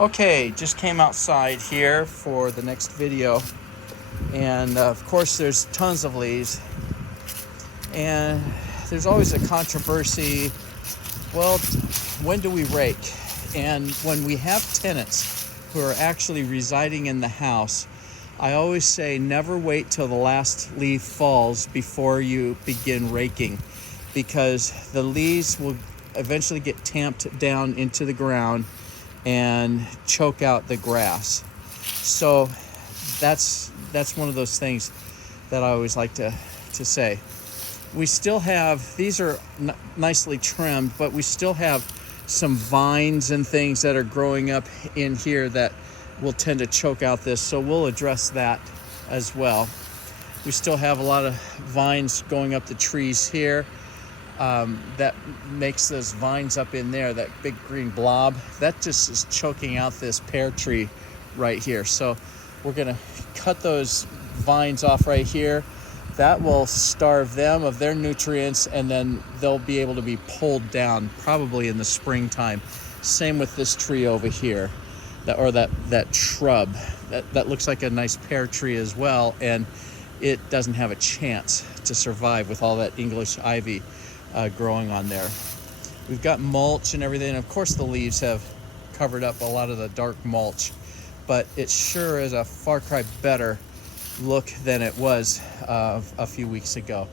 Okay, just came outside here for the next video, and of course there's tons of leaves, and there's always a controversy. Well, when do we rake? And when we have tenants who are actually residing in the house, I always say never wait till the last leaf falls before you begin raking, because the leaves will eventually get tamped down into the ground and choke out the grass. So that's one of those things that I always like to say. We still have, these are nicely trimmed, but we still have some vines and things that are growing up in here that will tend to choke out this, so we'll address that as well. We still have a lot of vines going up the trees here. That makes those vines up in there, that big green blob, that just is choking out this pear tree right here. So we're gonna cut those vines off right here. That will starve them of their nutrients, and then they'll be able to be pulled down probably in the springtime. Same with this tree over here, that shrub. That looks like a nice pear tree as well, and it doesn't have a chance to survive with all that English ivy growing on there. We've got mulch and everything. Of course, the leaves have covered up a lot of the dark mulch, but it sure is a far cry better look than it was a few weeks ago.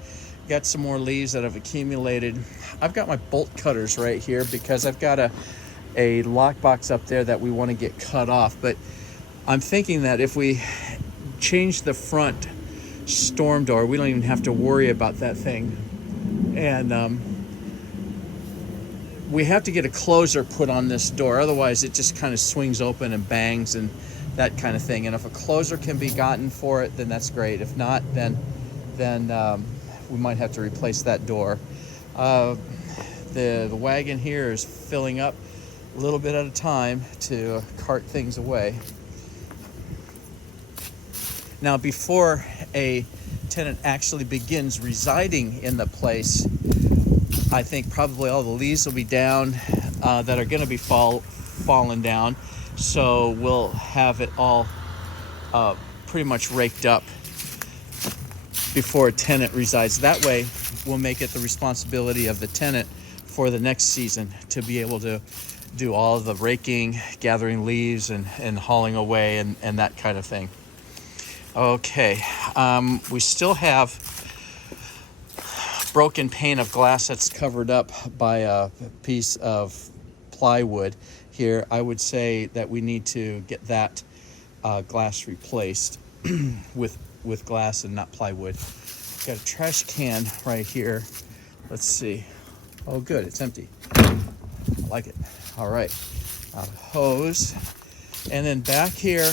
Got some more leaves that have accumulated. I've got my bolt cutters right here because I've got a lockbox up there that we want to get cut off, but I'm thinking that if we change the front storm door, we don't even have to worry about that thing. And we have to get a closer put on this door, otherwise it just kind of swings open and bangs and that kind of thing. And if a closer can be gotten for it, then that's great. If not, then we might have to replace that door. The wagon here is filling up a little bit at a time to cart things away. Now, before a tenant actually begins residing in the place, I think probably all the leaves will be down that are going to be fallen down. So we'll have it all pretty much raked up before a tenant resides. That way, we'll make it the responsibility of the tenant for the next season to be able to do all of the raking, gathering leaves, and hauling away and that kind of thing. Okay, we still have broken pane of glass that's covered up by a piece of plywood here. I would say that we need to get that glass replaced with glass and not plywood. Got a trash can right here. Let's see. Oh, good, it's empty. I like it. All right, a hose, and then back here.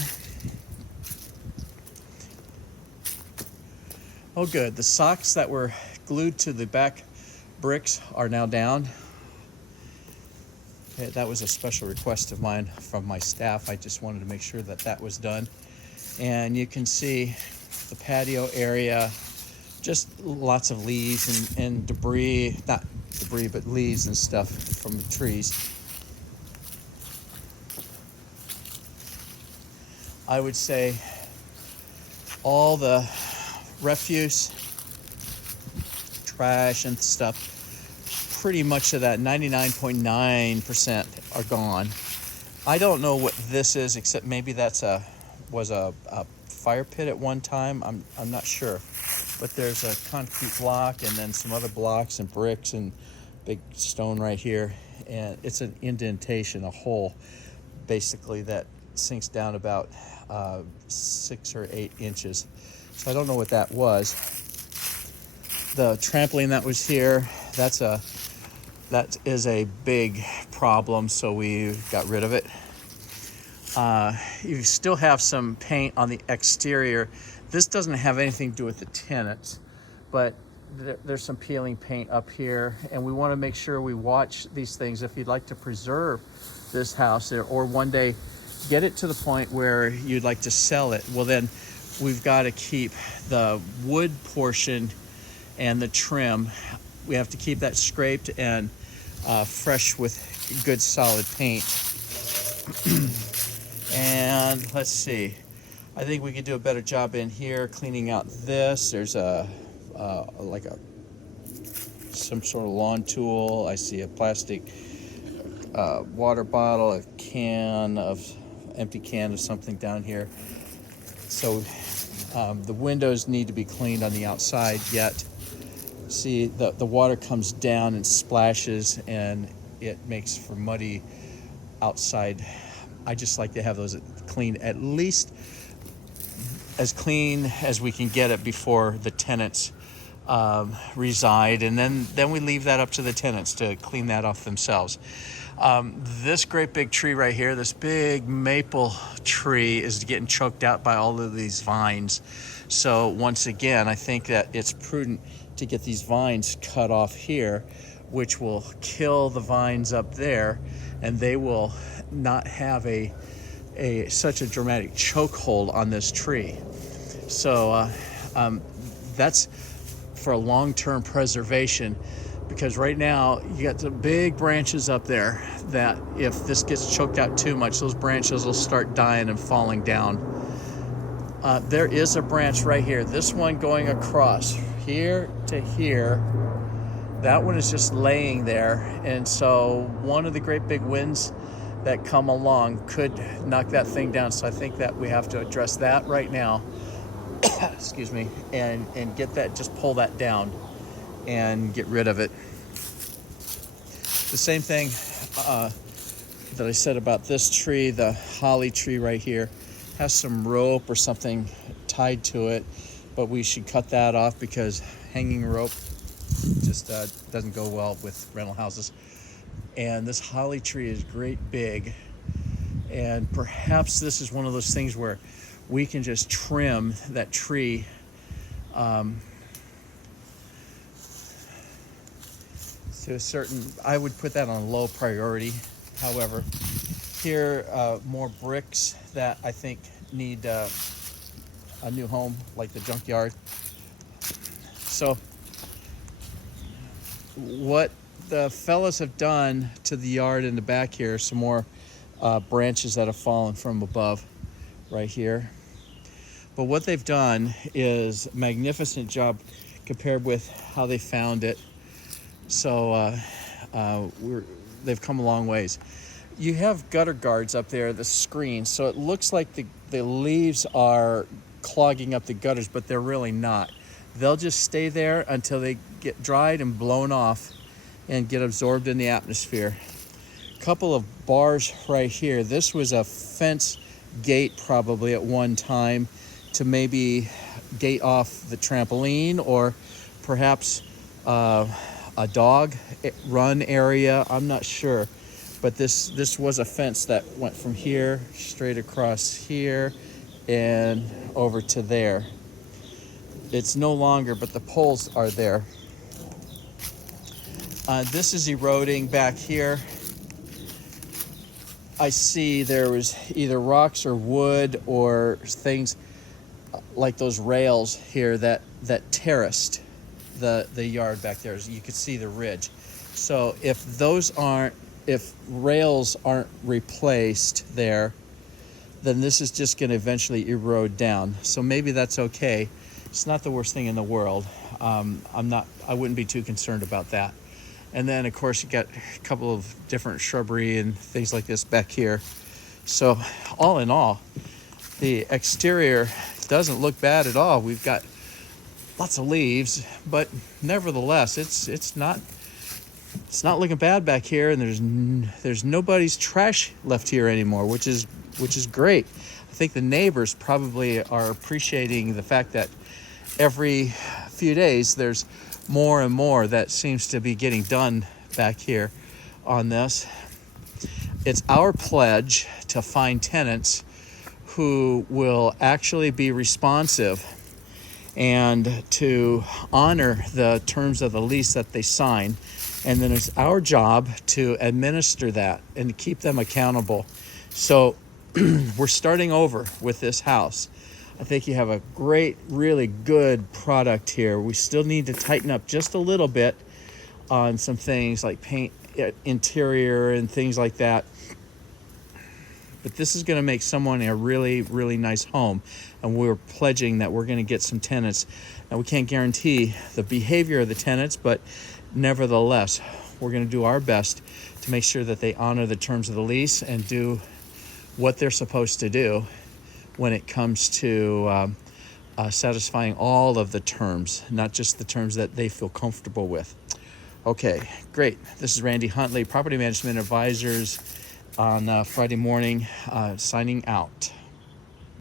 Oh, good. The socks that were glued to the back bricks are now down. Okay, that was a special request of mine from my staff. I just wanted to make sure that that was done. And you can see the patio area, just lots of leaves and debris, not debris, but leaves and stuff from the trees. I would say all the refuse, trash and stuff, pretty much of that 99.9% are gone. I don't know what this is, except maybe that's was a fire pit at one time. I'm not sure, but there's a concrete block and then some other blocks and bricks and big stone right here, and it's an indentation, a hole basically that sinks down about 6 or 8 inches. So I don't know what that was. The trampoline that was here, that is a big problem, so we got rid of it. You still have some paint on the exterior. This doesn't have anything to do with the tenants, but there's some peeling paint up here, and we want to make sure we watch these things. If you'd like to preserve this house or one day get it to the point where you'd like to sell it, well then we've got to keep the wood portion and the trim. We have to keep that scraped and fresh with good solid paint. And let's see. I think we could do a better job in here cleaning out this. There's some sort of lawn tool. I see a plastic water bottle, a empty can of something down here. So the windows need to be cleaned on the outside yet. See, the water comes down and splashes, and it makes for muddy outside. I just like to have those clean, at least as clean as we can get it before the tenants reside, and then we leave that up to the tenants to clean that off themselves. This great big tree right here, this big maple tree, is getting choked out by all of these vines. So once again, I think that it's prudent to get these vines cut off here, which will kill the vines up there, and they will not have such a dramatic chokehold on this tree. So that's for a long-term preservation, because right now you got the big branches up there that if this gets choked out too much, those branches will start dying and falling down. There is a branch right here, this one going across here to here. That one is just laying there, and so one of the great big winds that come along could knock that thing down. So I think that we have to address that right now. Excuse me, and get that, just pull that down and get rid of it. The same thing that I said about this tree, the holly tree right here, has some rope or something tied to it, but we should cut that off because hanging rope just doesn't go well with rental houses. And this holly tree is great big, and perhaps this is one of those things where we can just trim that tree to a certain, I would put that on low priority. However, here more bricks that I think need a new home, like the junkyard. So what the fellas have done to the yard in the back here, some more branches that have fallen from above right here. But what they've done is a magnificent job compared with how they found it. So they've come a long ways. You have gutter guards up there, the screen, so it looks like the leaves are clogging up the gutters, but they're really not. They'll just stay there until they get dried and blown off and get absorbed in the atmosphere. A couple of bars right here. This was a fence gate probably at one time to maybe gate off the trampoline, or perhaps a dog run area. I'm not sure, but this was a fence that went from here straight across here and over to there. It's no longer, but the poles are there. This is eroding back here. I see there was either rocks or wood or things like those rails here that terraced the yard back there. You could see the ridge. So if rails aren't replaced there, then this is just going to eventually erode down. So maybe that's okay. It's not the worst thing in the world. I wouldn't be too concerned about that. And then of course you got a couple of different shrubbery and things like this back here. So all in all, the exterior doesn't look bad at all. We've got lots of leaves, but nevertheless, it's not looking bad back here, and there's nobody's trash left here anymore, which is great. I think the neighbors probably are appreciating the fact that every few days there's more and more that seems to be getting done back here on this. It's our pledge to find tenants who will actually be responsive and to honor the terms of the lease that they sign. And then it's our job to administer that and to keep them accountable. So we're starting over with this house. I think you have a great, really good product here. We still need to tighten up just a little bit on some things like paint, interior, and things like that. but this is going to make someone a really, really nice home. And we're pledging that we're going to get some tenants. Now, we can't guarantee the behavior of the tenants, but nevertheless, we're going to do our best to make sure that they honor the terms of the lease and do what they're supposed to do when it comes to satisfying all of the terms, not just the terms that they feel comfortable with. Okay, great. This is Randy Huntley, Property Management Advisors, on Friday morning, signing out.